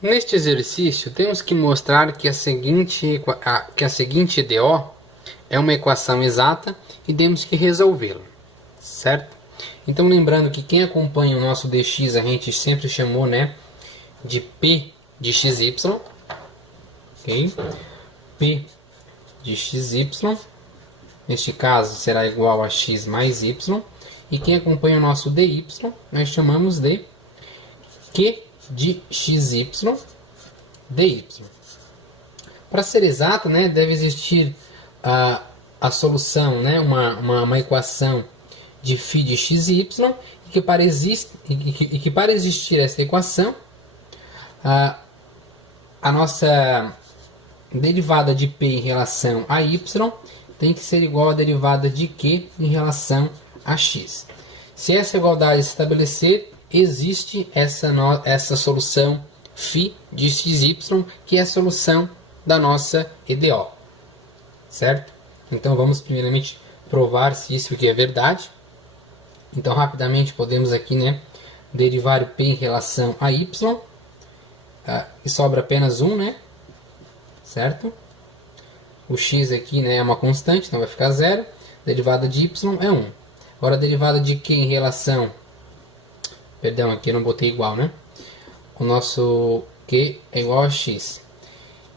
Neste exercício, temos que mostrar que a seguinte EDO é uma equação exata e temos que resolvê-la, certo? Então, lembrando que quem acompanha o nosso dx a gente sempre chamou, né, de P de xy, ok? P de xy, neste caso será igual a x mais y, e quem acompanha o nosso dy nós chamamos de Q de xy dy. Para ser exato, né, deve existir a solução, né, uma equação de φ de xy, e que para existir essa equação, a nossa derivada de p em relação a y tem que ser igual à derivada de q em relação a x. Se essa igualdade se estabelecer, existe essa solução φ de xy, que é a solução da nossa EDO, certo? Então vamos primeiramente provar se isso aqui é verdade. Então rapidamente podemos aqui, né, derivar o p em relação a y, e sobra apenas 1, né, certo? O x aqui, né, é uma constante, então vai ficar 0. Derivada de y é 1. Agora a derivada de q em relação... Perdão, aqui eu não botei igual, né? O nosso q é igual a x.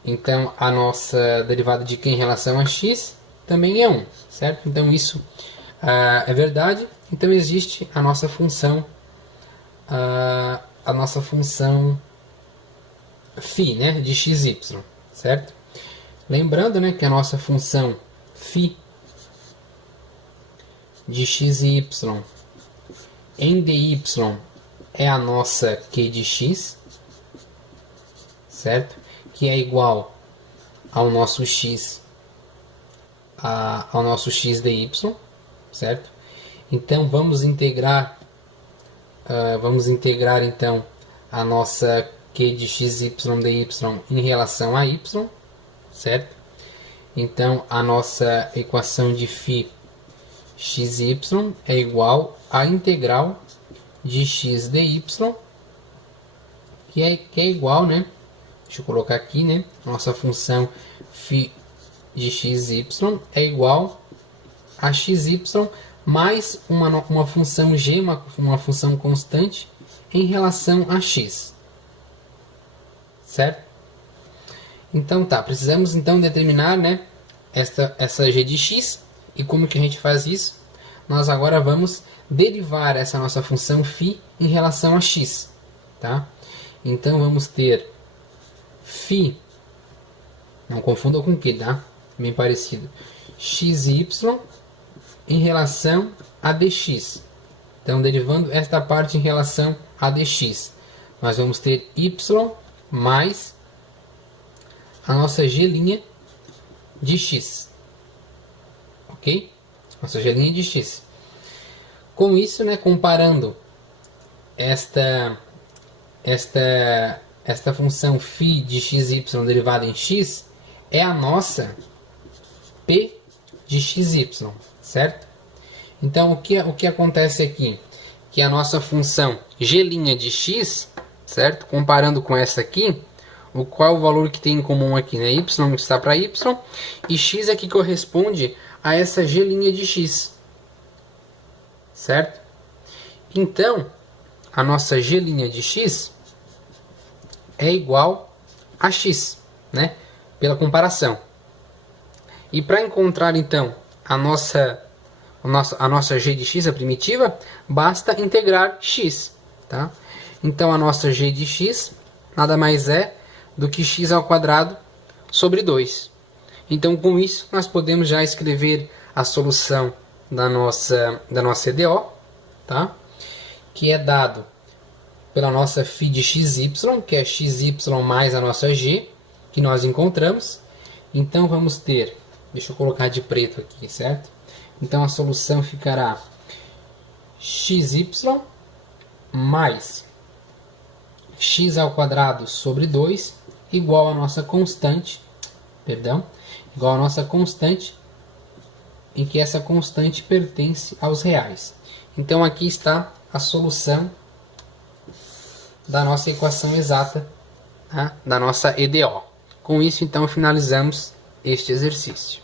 Então a nossa derivada de q em relação a x também é 1, certo? Então isso é verdade. Então existe a nossa função φ, né, de xy, certo? Lembrando, né, que a nossa função φ de xy em dy é a nossa q de x, certo? Que é igual ao nosso x dy, certo? Então vamos integrar então a nossa q de xy dy em relação a y, certo? Então a nossa equação de φ xy é igual à integral de x dy, que é igual, né? Deixa eu colocar aqui, né? Nossa função φ de xy é igual a xy mais uma função g, uma função constante em relação a x, certo? Então tá, precisamos então determinar, né, essa g de x. E como que a gente faz isso? Nós agora vamos derivar essa nossa função φ em relação a x, tá? Então vamos ter φ, não confunda com q, tá? Bem parecido. xy em relação a dx. Então derivando esta parte em relação a dx, nós vamos ter y mais a nossa g' de x. Ok? Nossa g' de x. Com isso, né, comparando esta função φ de xy derivada em x, é a nossa p de xy, certo? Então, o que acontece aqui? Que a nossa função g' de x, certo? Comparando com essa aqui, qual é o valor que tem em comum aqui, né? Y está para y, e x aqui corresponde a essa g' de x, certo? Então, a nossa g' de x é igual a x, né? Pela comparação. E para encontrar, então, a nossa g de x, a primitiva, basta integrar x, tá? Então, a nossa g de x nada mais é do que x ao quadrado sobre 2. Então, com isso, nós podemos já escrever a solução da nossa EDO, tá? Que é dado pela nossa φ de xy, que é xy mais a nossa g, que nós encontramos. Então, vamos ter, deixa eu colocar de preto aqui, certo? Então, a solução ficará xy mais x ao quadrado sobre 2 igual à nossa constante, igual à nossa constante, em que essa constante pertence aos reais. Então aqui está a solução da nossa equação exata tá, da nossa EDO. Com isso, então, finalizamos este exercício.